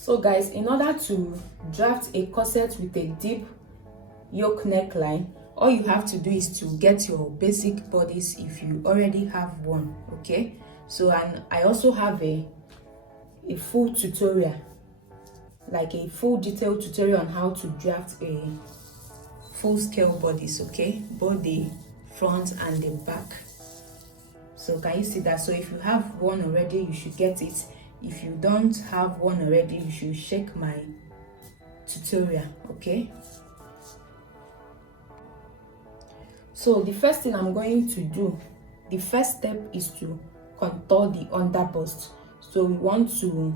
So guys, in order to draft a corset with a deep yoke neckline, all you have to do is to get your basic bodice if you already have one. Okay, so and I also have a full tutorial, like a full detailed tutorial on how to draft a full scale bodice, okay, both the front and the back. So can you see that? So if you have one already, you should get it. If you don't have one already, you should check my tutorial. Okay, so the first thing I'm going to do, the first step is to contour the underbust. So we want to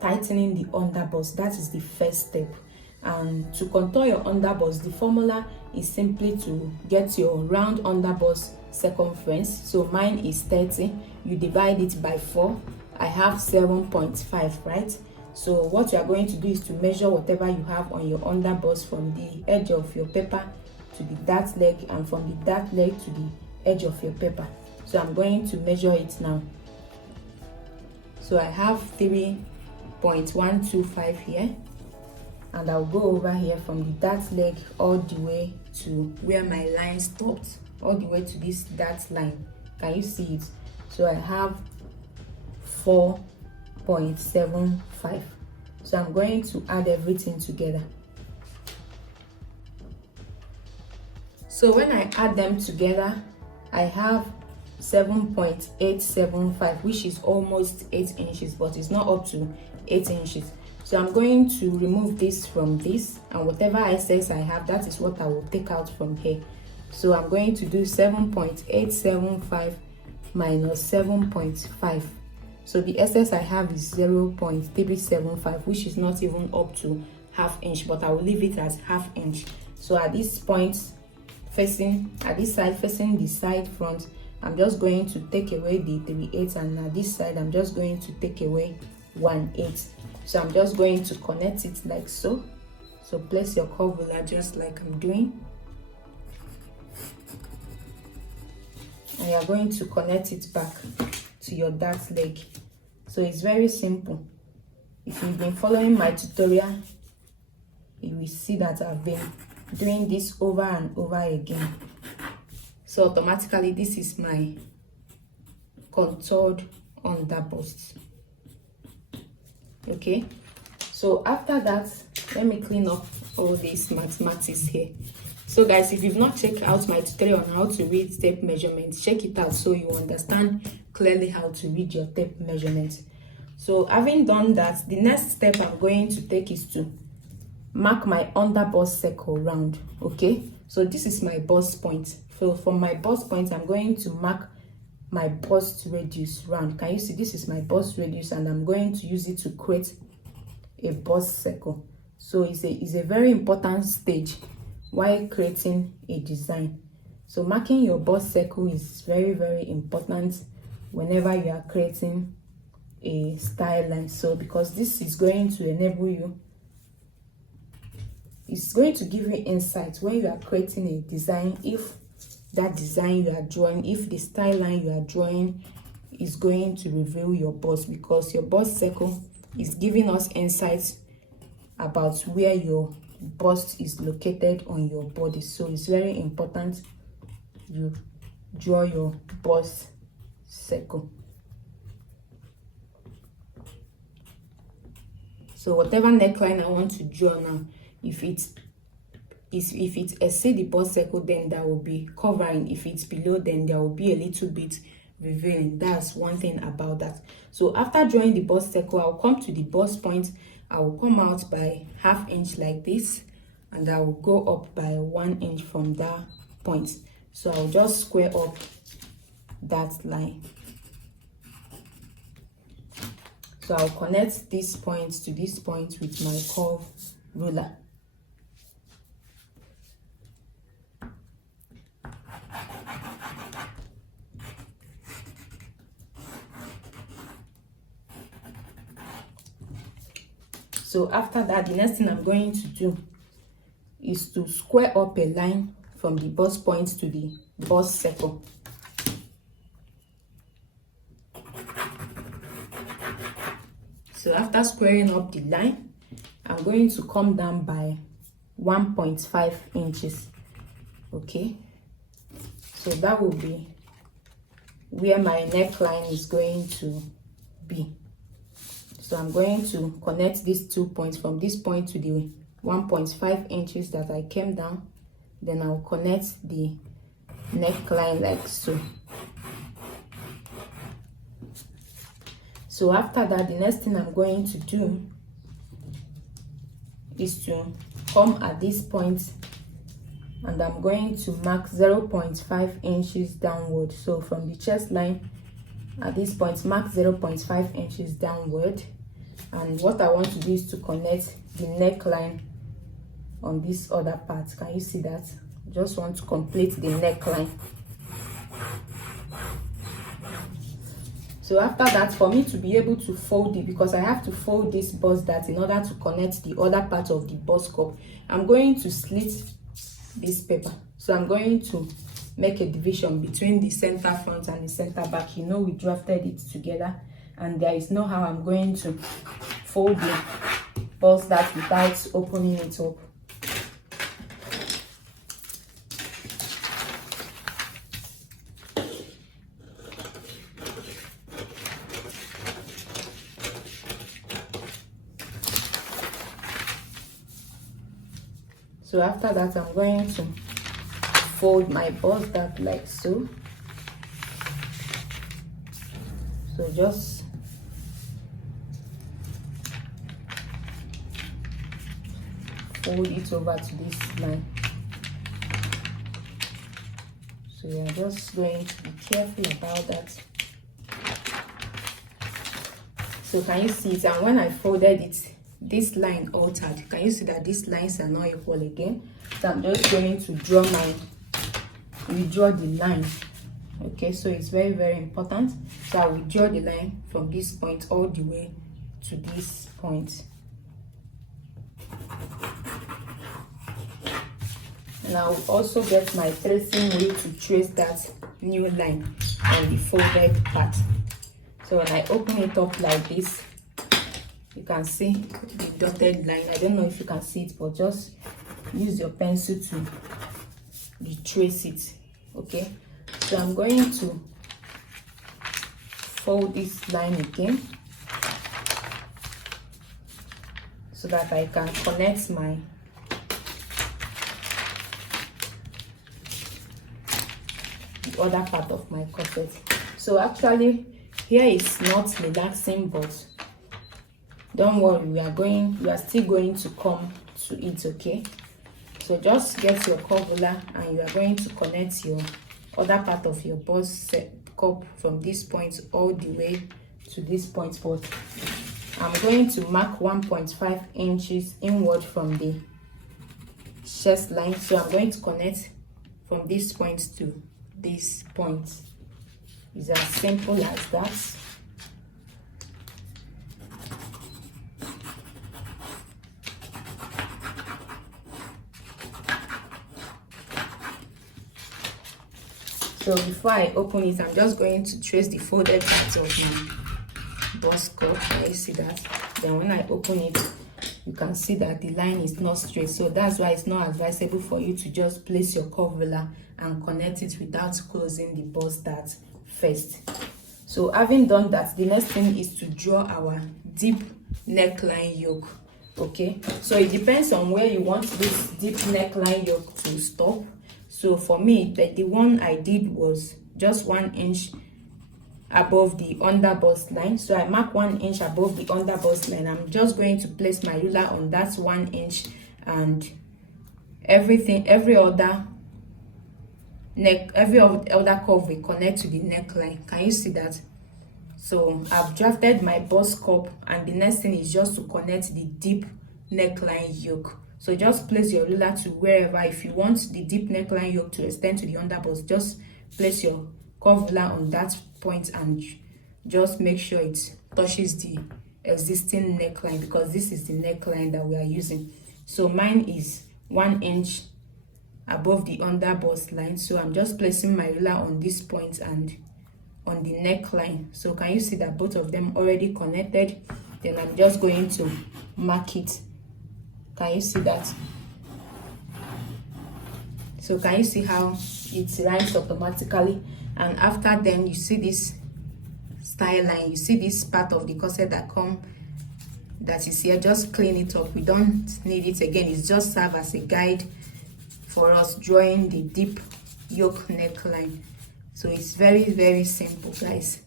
tighten in the underbust. That is the first step. And to contour your underbust, the formula is simply to get your round underbust circumference. So mine is 30. You divide it by 4. I have 7.5, right? So what you are going to do is to measure whatever you have on your underbust from the edge of your paper to the dart leg, and from the dart leg to the edge of your paper. So I'm going to measure it now. So I have 3.125 here, and I'll go over here from the dart leg all the way to where my line stopped, all the way to this dart line. Can you see it? So I have 4.75. So I'm going to add everything together. So when I add them together, I have 7.875, which is almost 8 inches, but it's not up to 8 inches. So I'm going to remove this from this, and whatever excess I have, that is what I will take out from here. So I'm going to do 7.875 minus 7.5. So the excess I have is 0.375, which is not even up to half inch, but I will leave it as half inch. So at this point, facing at this side, facing the side front, I'm just going to take away the 3/8, and at this side I'm just going to take away 1/8. So I'm just going to connect it like so. So place your curve ruler just like I'm doing, and you're going to connect it back to your dart leg. So it's very simple. If you've been following my tutorial, you will see that I've been doing this over and over again. So automatically this is my contoured underbust. Okay, so after that, let me clean up all these mathematics here. So guys, if you've not checked out my tutorial on how to read tape measurements, check it out so you understand clearly how to read your tape measurements. So having done that, the next step I'm going to take is to mark my underbust circle round. Okay, so this is my bust point. So from my bust point, I'm going to mark my bust radius round. Can you see? This is my bust radius, and I'm going to use it to create a bust circle. So it's a very important stage while creating a design. So marking your bust circle is very, very important whenever you are creating a style line. So because this is going to enable you, it's going to give you insight when you are creating a design, if that design you are drawing, if the style line you are drawing is going to reveal your bust, because your bust circle is giving us insights about where your bust is located on your body. So it's very important you draw your bust circle. So whatever neckline I want to draw now, if it exceeds the bust circle, then that will be covering. If it's below, then there will be a little bit revealing. That's one thing about that. So after drawing the bust circle, I'll come to the bust point. I will come out by ½ inch like this, and I will go up by 1 inch from that point. So I'll just square up that line. So I'll connect this point to this point with my curve ruler. So after that, the next thing I'm going to do is to square up a line from the bust point to the bust circle. So after squaring up the line, I'm going to come down by 1.5 inches. Okay, so that will be where my neckline is going to be. So I'm going to connect these 2 points from this point to the 1.5 inches that I came down. Then I'll connect the neckline like so. So after that, the next thing I'm going to do is to come at this point, and I'm going to mark 0.5 inches downward. So from the chest line at this point, mark 0.5 inches downward. And what I want to do is to connect the neckline on this other part. Can you see that? Just want to complete the neckline. So after that, for me to be able to fold it, because I have to fold this bust dart in order to connect the other part of the bust cup, I'm going to slit this paper. So I'm going to make a division between the center front and the center back. You know, we drafted it together, and there is no how I'm going to fold the bust dart without opening it up. So after that, I'm going to fold my bust dart like so. So just fold it over to this line. So you're just going to be careful about that. So can you see it? And when I folded it, this line altered. Can you see that these lines are not equal again? So I'm just going to redraw the line. Okay, so it's very, very important. So I will draw the line from this point all the way to this point. And I will also get my tracing wheel to trace that new line on the folded part. So when I open it up like this, you can see the dotted line. I don't know if you can see it, but just use your pencil to retrace it. Okay, so I'm going to fold this line again so that I can connect the other part of my corset. So actually here is not relaxing, but don't worry, we are still going to come to it. Okay, so just get your curve ruler and you are going to connect your other part of your bust cup from this point all the way to this point. But I'm going to mark 1.5 inches inward from the chest line. So I'm going to connect from this point to this point. It's as simple as that. So before I open it, I'm just going to trace the folded parts of my bust cup. Can you see that? Then when I open it, you can see that the line is not straight. So that's why it's not advisable for you to just place your curve ruler and connect it without closing the bust dart first. So having done that, the next thing is to draw our deep neckline yoke. Okay, so it depends on where you want this deep neckline yoke to stop. So for me, the one I did was just 1 inch above the underbust line. So I mark 1 inch above the underbust line. I'm just going to place my ruler on that 1 inch, and every other curve will connect to the neckline. Can you see that? So I've drafted my bust cup, and the next thing is just to connect the deep neckline yoke. So just place your ruler to wherever. If you want the deep neckline yoke to extend to the underbust, just place your curve ruler on that point and just make sure it touches the existing neckline, because this is the neckline that we are using. So mine is 1 inch above the underbust line. So I'm just placing my ruler on this point and on the neckline. So can you see that both of them already connected? then I'm just going to mark it. Can you see that? So can you see how it rhymes automatically? And after then, you see this style line, you see this part of the corset that is here. Just clean it up. We don't need it again. It's just serve as a guide for us drawing the deep yoke neckline. So it's very, very simple, guys.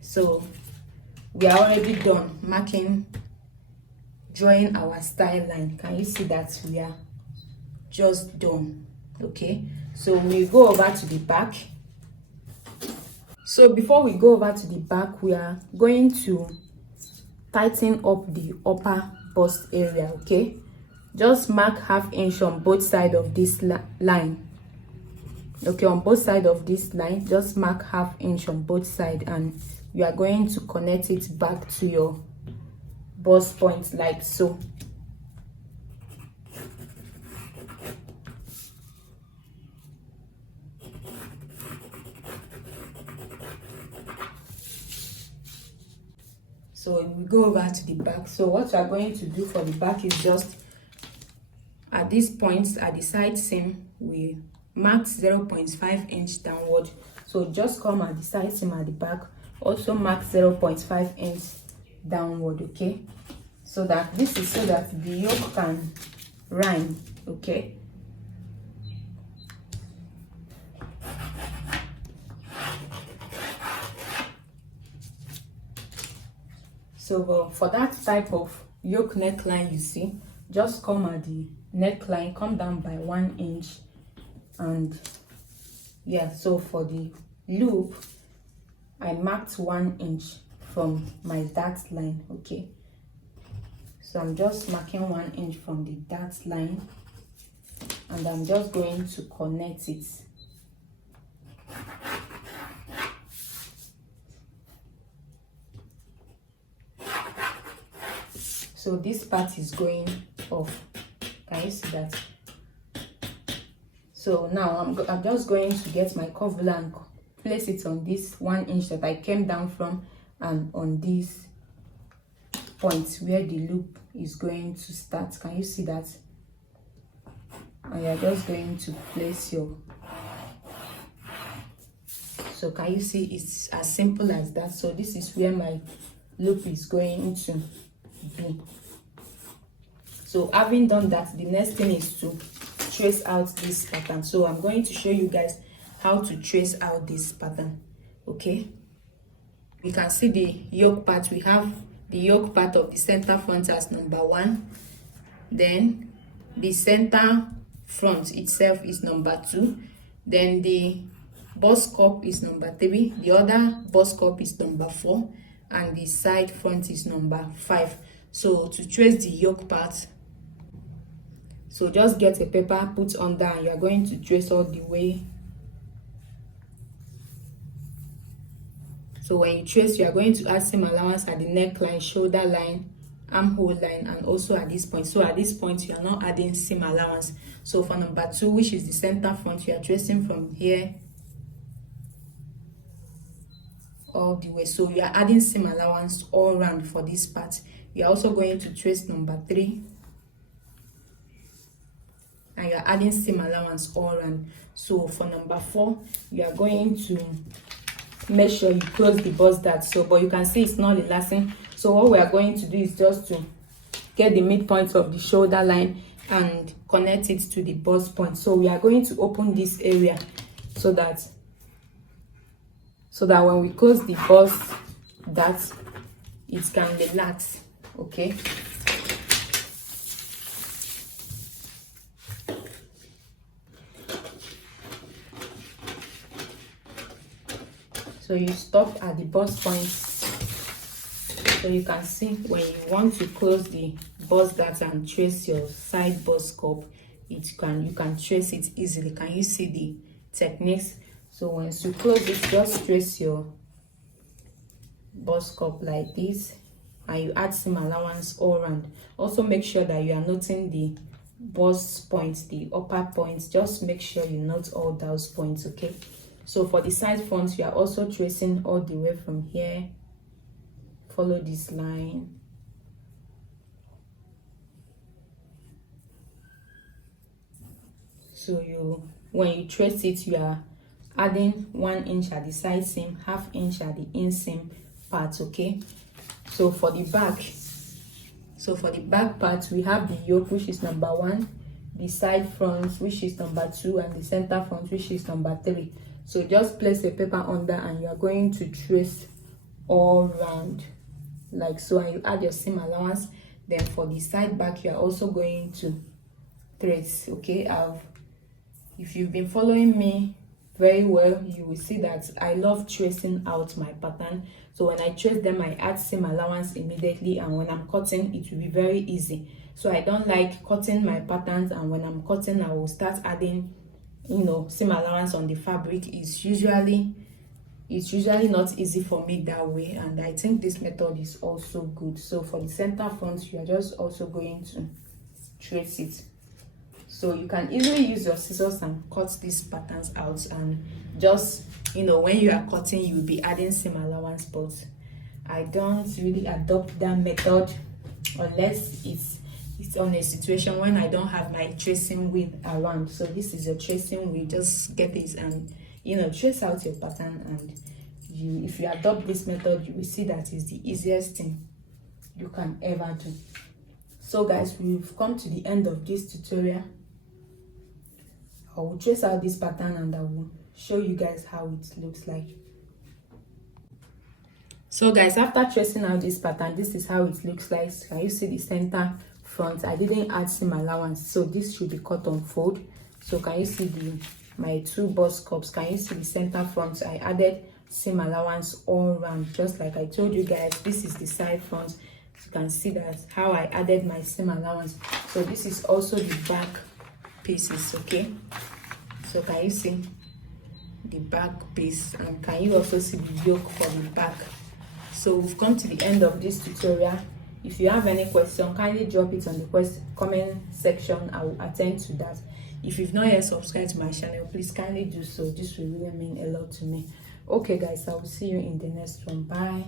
So we are already done drawing our style line. Can you see that we are just done? Okay, so we go over to the back. So before we go over to the back, we are going to tighten up the upper bust area. Okay, just mark 1/2 inch on both sides of this line. Okay, on both sides of this line, just mark 1/2 inch on both sides, and you are going to connect it back to your bust point like so. So we go over to the back. So what we are going to do for the back is just at these points at the side seam, we marked 0.5 inch downward. So just come at the side seam at the back, also mark 0.5 inch downward. Okay, so that this is so that the yoke can rhyme. Okay, so for that type of yoke neckline, you see, just come at the neckline, come down by 1 inch, and yeah, so for the loop I marked 1 inch from my dart line. Okay, so I'm just marking 1 inch from the dart line, and I'm just going to connect it. So this part is going off. Can you see that? So now I'm just going to get my curve and place it on this 1 inch that I came down from, and on this point where the loop is going to start. Can you see that? And you're just going to place your, so can you see it's as simple as that? So this is where my loop is going to be. So having done that, the next thing is to trace out this pattern. So I'm going to show you guys how to trace out this pattern. Okay, you can see the yoke part. We have the yoke part of the center front as number 1, then the center front itself is number 2, then the bust cup is number 3, the other bust cup is number 4, and the side front is number 5. So to trace the yoke part, so just get a paper, put under, and you are going to trace all the way. So when you trace, you are going to add seam allowance at the neckline, shoulder line, armhole line, and also at this point. So at this point, you are not adding seam allowance. So for number 2, which is the center front, you are tracing from here all the way. So you are adding seam allowance all around for this part. You are also going to trace number 3, and you are adding seam allowance all around. So for number 4, you are going to make sure you close the bust dart. So but you can see it's not elapsing. So what we are going to do is just to get the midpoint of the shoulder line and connect it to the bust point. So we are going to open this area so that when we close the bust dart, it can relax. Okay, so you stop at the bust point. So you can see when you want to close the bust dart and trace your side bust cup, you can trace it easily. Can you see the techniques? So once you close it, just trace your bust cup like this, and you add seam allowance all around. Also make sure that you are noting the bust points, the upper points. Just make sure you note all those points. Okay, so for the side front, you are also tracing all the way from here follow this line. So when you trace it, you are adding 1 inch at the side seam, ½ inch at the inseam part. Okay, so for the back part, we have the yoke, which is number 1, the side front, which is number 2, and the center front, which is number 3. So just place a paper under and you are going to trace all round like so, and you add your seam allowance. Then for the side back, you are also going to trace. Okay, if you've been following me very well, you will see that I love tracing out my pattern. So when I trace them, I add seam allowance immediately, and when I'm cutting, it will be very easy. So I don't like cutting my patterns, and when I'm cutting, I will start adding, you know, seam allowance on the fabric. It's usually not easy for me that way, and I think this method is also good. So for the center front, you are just also going to trace it. So you can easily use your scissors and cut these patterns out, and just, you know, when you are cutting, you will be adding seam allowance. But I don't really adopt that method unless it's on a situation when I don't have my tracing wheel around. So this is your tracing wheel. Just get this and, you know, trace out your pattern, and if you adopt this method, you will see that is the easiest thing you can ever do. So guys, we've come to the end of this tutorial. I will trace out this pattern and I will show you guys how it looks like. So guys, after tracing out this pattern, this is how it looks like. Can you see the center front? I didn't add seam allowance, so this should be cut on fold. So can you see my 2 bust cups? Can you see the center front? I added seam allowance all around, just like I told you guys. This is the side front. You can see that how I added my seam allowance. So this is also the back pieces. Okay, so can you see the back piece, and can you also see the yoke for the back? So we've come to the end of this tutorial. If you have any question, kindly drop it on the comment section. I will attend to that. If you've not yet subscribed to my channel, please kindly do so. This will really mean a lot to me. Okay guys, I will see you in the next one. Bye.